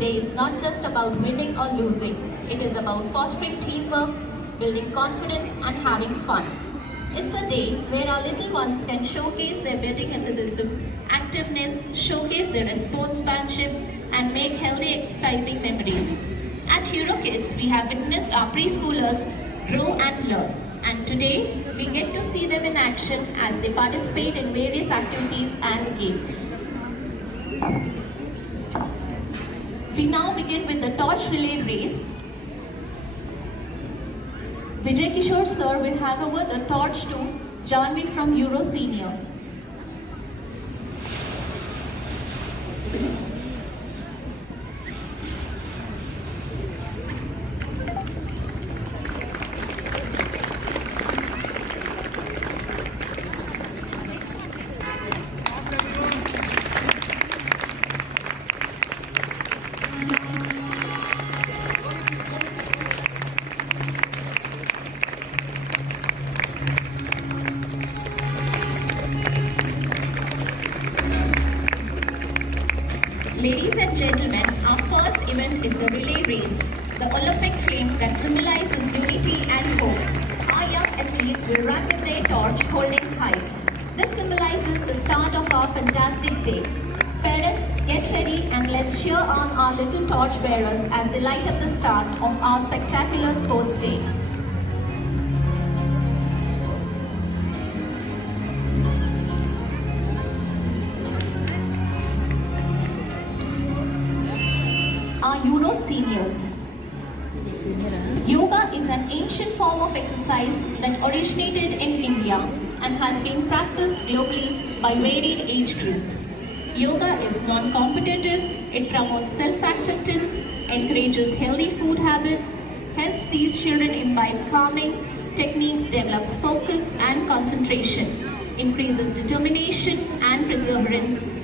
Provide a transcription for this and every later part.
today is not just about winning or losing. It is about fostering teamwork, building confidence and having fun. It's a day where our little ones can showcase their budding athleticism, activeness, showcase their sportsmanship and make healthy, exciting memories. At EuroKids, we have witnessed our preschoolers grow and learn. And today, we get to see them in action as they participate in various activities and games. We now begin with the torch relay race. Vijay Kishore sir will hand over the torch to Janvi from Euro Senior. Ladies and gentlemen, our first event is the relay race, the Olympic flame that symbolizes unity and hope. Our young athletes will run with their torch holding high. This symbolizes the start of our fantastic day. Parents, get ready and let's cheer on our little torch bearers as they light up the start of our spectacular sports day. Our Euro Seniors. Yoga is an ancient form of exercise that originated in India and has been practiced globally by varied age groups. Yoga is non-competitive, it promotes self-acceptance, encourages healthy food habits, helps these children imbibe calming techniques, develops focus and concentration, increases determination and perseverance.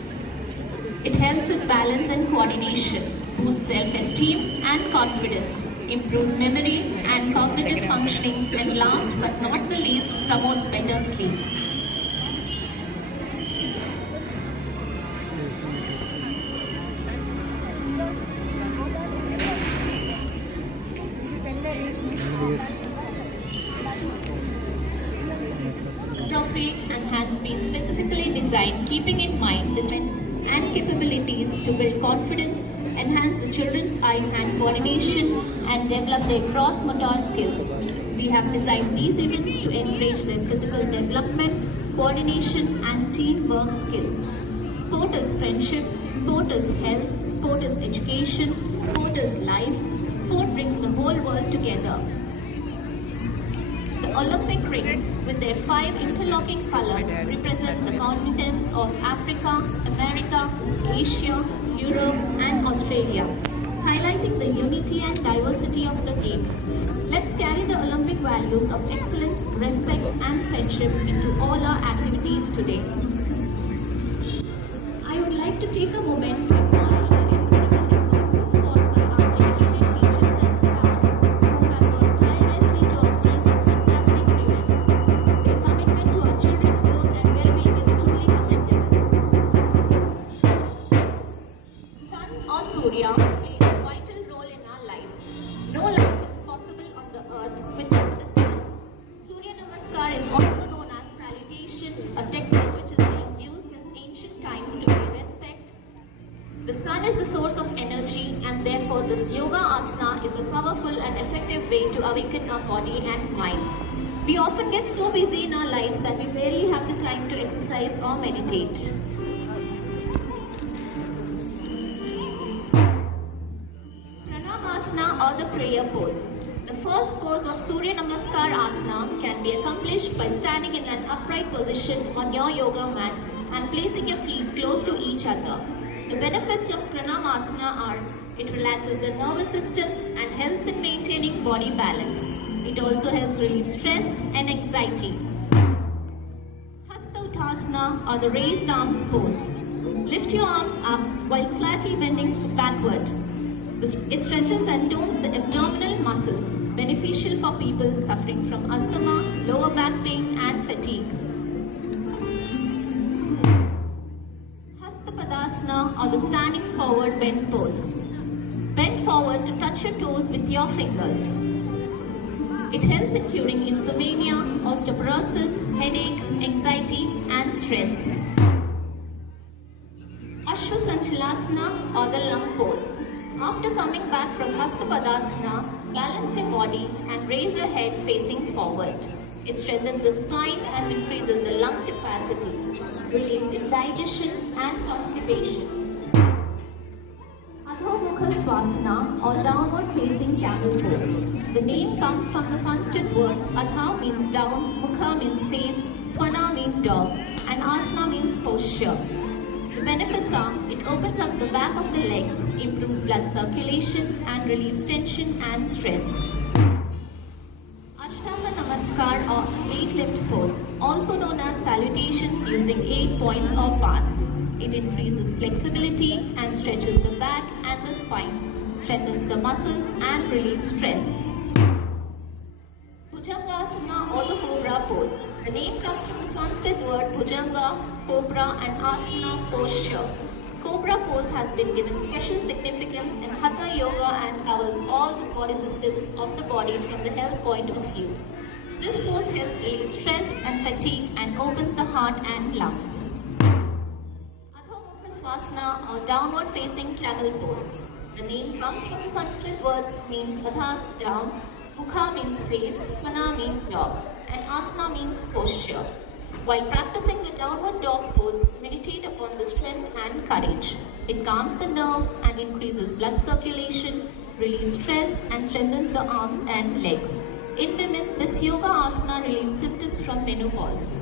It helps with balance and coordination, boosts self-esteem and confidence, improves memory and cognitive functioning, and last but not the least, promotes better sleep. Appropriate and has been specifically designed keeping in mind the and capabilities to build confidence, enhance the children's eye-hand coordination and develop their cross-motor skills. We have designed these events to encourage their physical development, coordination and teamwork skills. Sport is friendship, sport is health, sport is education, sport is life, sport brings the whole world together. The Olympic rings, with their 5 interlocking colors, represent the continents of Africa, America, Asia, Europe and Australia, highlighting the unity and diversity of the Games. Let's carry the Olympic values of excellence, respect and friendship into all our activities today. I would like to take a moment to acknowledge the incredible effort put forth by our dedicated teachers and staff who have worked tirelessly to organize this fantastic event. Their commitment to our children's growth and well-being is truly commendable. Sun or Surya plays a vital role in our lives. No life is possible on the earth without the sun. Surya Namaskar is also known as salutation, a technique which has been used since ancient times to pay respect. The sun is the source of energy and therefore this yoga asana is a powerful and effective way to awaken our body and mind. We often get so busy in our lives that we barely have the time to exercise or meditate. Asana or the prayer pose. The first pose of Surya Namaskar asana can be accomplished by standing in an upright position on your yoga mat and placing your feet close to each other. The benefits of Pranamasana are it relaxes the nervous systems and helps in maintaining body balance. It also helps relieve stress and anxiety. Hasta Uttasana or the raised arms pose. Lift your arms up while slightly bending backward. It stretches and tones the abdominal muscles, beneficial for people suffering from asthma, lower back pain and fatigue. Hasta Padasana or the standing forward bend pose. Bend forward to touch your toes with your fingers. It helps in curing insomnia, osteoporosis, headache, anxiety, and stress. Ashwasanchalasana or the lung pose. After coming back from Hastapadasana, balance your body and raise your head facing forward. It strengthens the spine and increases the lung capacity, relieves indigestion and constipation. Adho Mukha Swasana or downward facing camel pose. The name comes from the Sanskrit word Adha means down, Mukha means face, Swana means dog, and Asana means posture. The benefits are, it opens up the back of the legs, improves blood circulation and relieves tension and stress. Ashtanga Namaskar or 8-limbed pose, also known as salutations using 8 points or parts. It increases flexibility and stretches the back and the spine, strengthens the muscles and relieves stress. Bhujangasana or the cobra pose. The name comes from the Sanskrit word bhujanga, cobra and asana, posture. Cobra pose has been given special significance in Hatha Yoga and covers all the body systems of the body from the health point of view. This pose helps relieve stress and fatigue and opens the heart and lungs. Adho Mukha Swasana or downward facing camel pose. The name comes from the Sanskrit words means adhas down, Mukha means face, Swana means dog, and Asana means posture. While practicing the downward dog pose, meditate upon the strength and courage. It calms the nerves and increases blood circulation, relieves stress and strengthens the arms and legs. In women, this yoga asana relieves symptoms from menopause.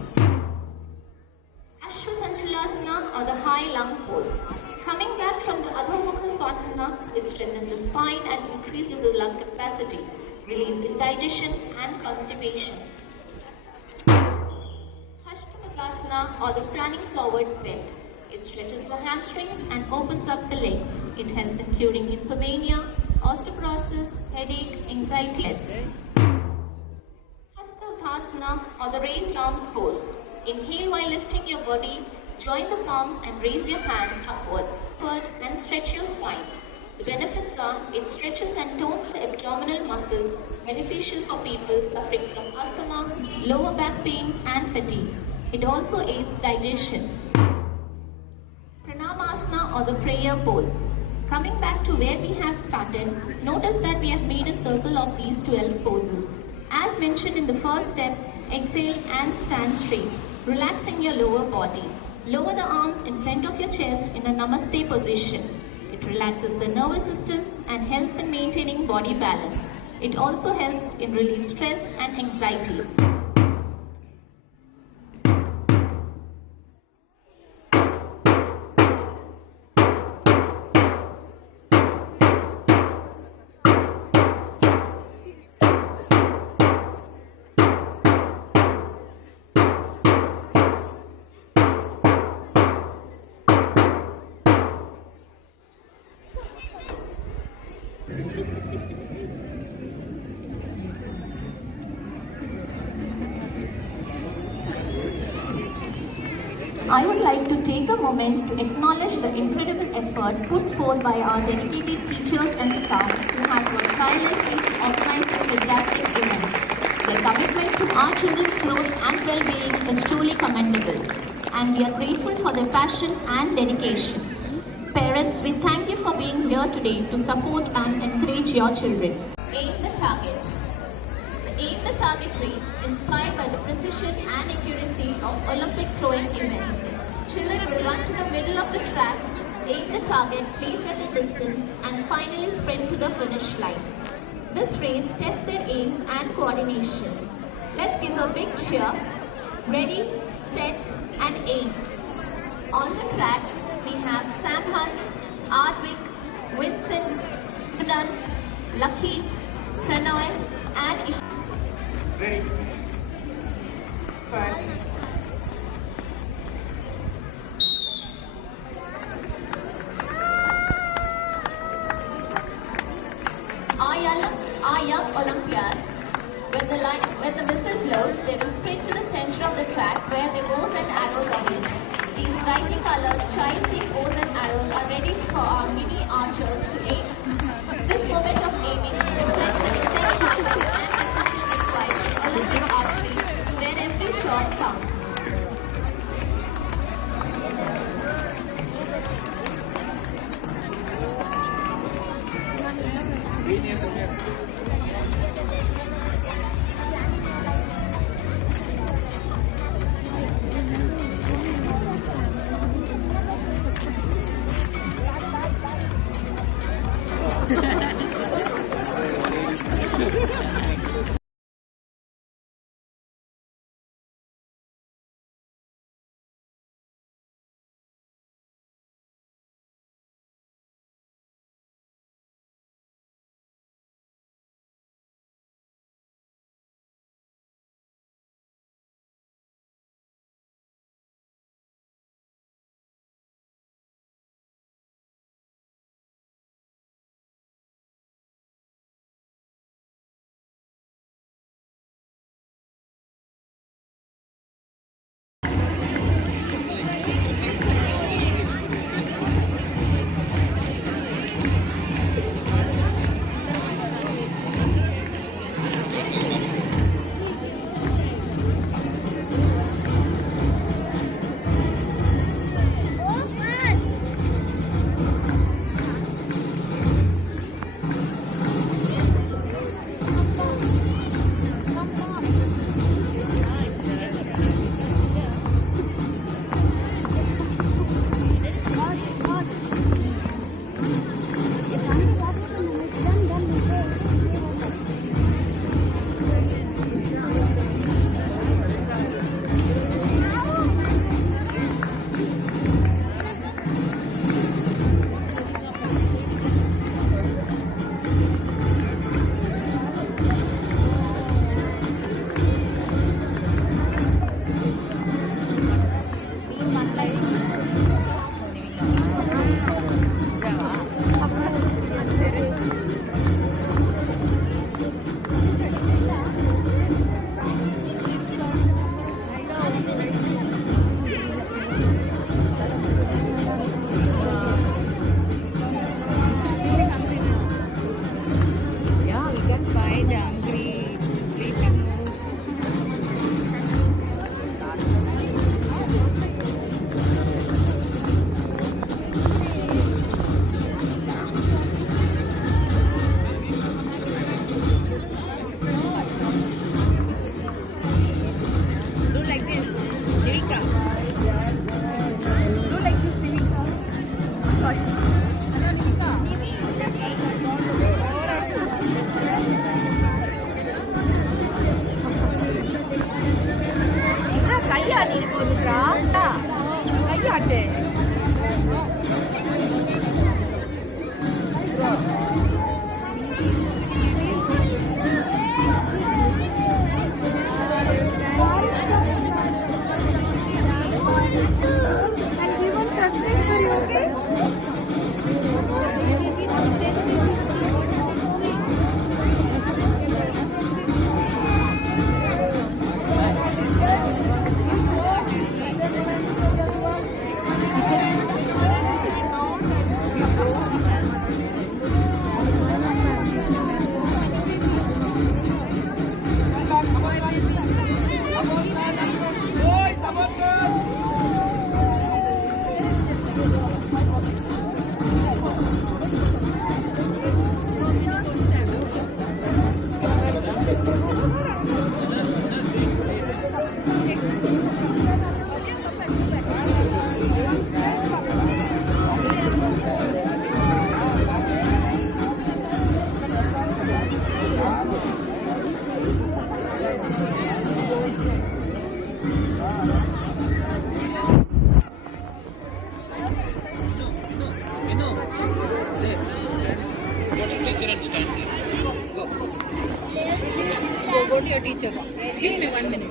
Ashwasanchalasana or the high lung pose. Coming back from the Adho Mukha Swasana, it strengthens the spine and increases the lung capacity, relieves indigestion and constipation. Hastapakasana or the standing forward bend. It stretches the hamstrings and opens up the legs. It helps in curing insomnia, osteoporosis, headache, anxiety. Hastautasana or the raised arms pose. Inhale while lifting your body, join the palms and raise your hands upwards, and stretch your spine. The benefits are, it stretches and tones the abdominal muscles, beneficial for people suffering from asthma, lower back pain and fatigue. It also aids digestion. Pranamasana or the prayer pose. Coming back to where we have started, notice that we have made a circle of these 12 poses. As mentioned in the first step, exhale and stand straight, relaxing your lower body. Lower the arms in front of your chest in a namaste position. It relaxes the nervous system and helps in maintaining body balance. It also helps in relieve stress and anxiety. I would like to take a moment to acknowledge the incredible effort put forth by our dedicated teachers and staff who have worked tirelessly to organize this fantastic event. Their commitment to our children's growth and well-being is truly commendable, and we are grateful for their passion and dedication. Parents, we thank you for being here today to support and encourage your children. Aim the target. Aim the target race, inspired by the precision and accuracy of Olympic throwing events. Children will run to the middle of the track, aim the target placed at a distance, and finally sprint to the finish line. This race tests their aim and coordination. Let's give a big cheer. Ready, set, and aim. On the tracks, we have Sam Hans, Arvik, Vincent, Kanan, Lucky, Pranoy, and Ish. Ready, set. Our young Olympiads, when the whistle blows, they will sprint to the center of the track where their bows and arrows are made. These brightly colored child-seek bows and arrows are ready for our mini archers to aim. Go to your teacher. Excuse me, 1 minute.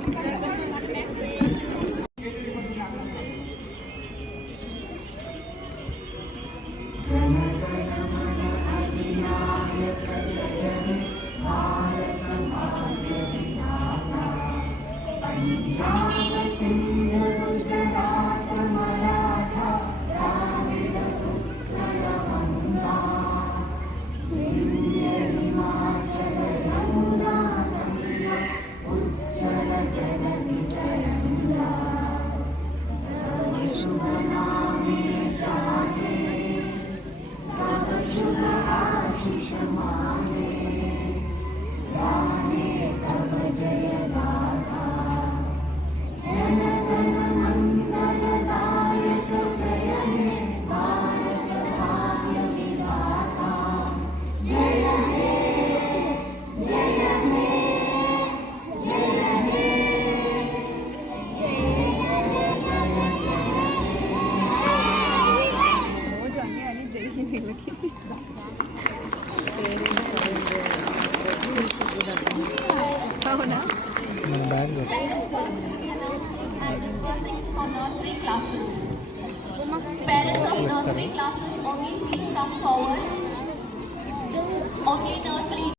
शुभ आशीष मांगे రోజు అన్నీ అని జరిగింది వీళ్ళకి అవునా మన bag First will be announcing and dispersing for nursery classes. Parents of nursery classes, only please come forward. Only nursery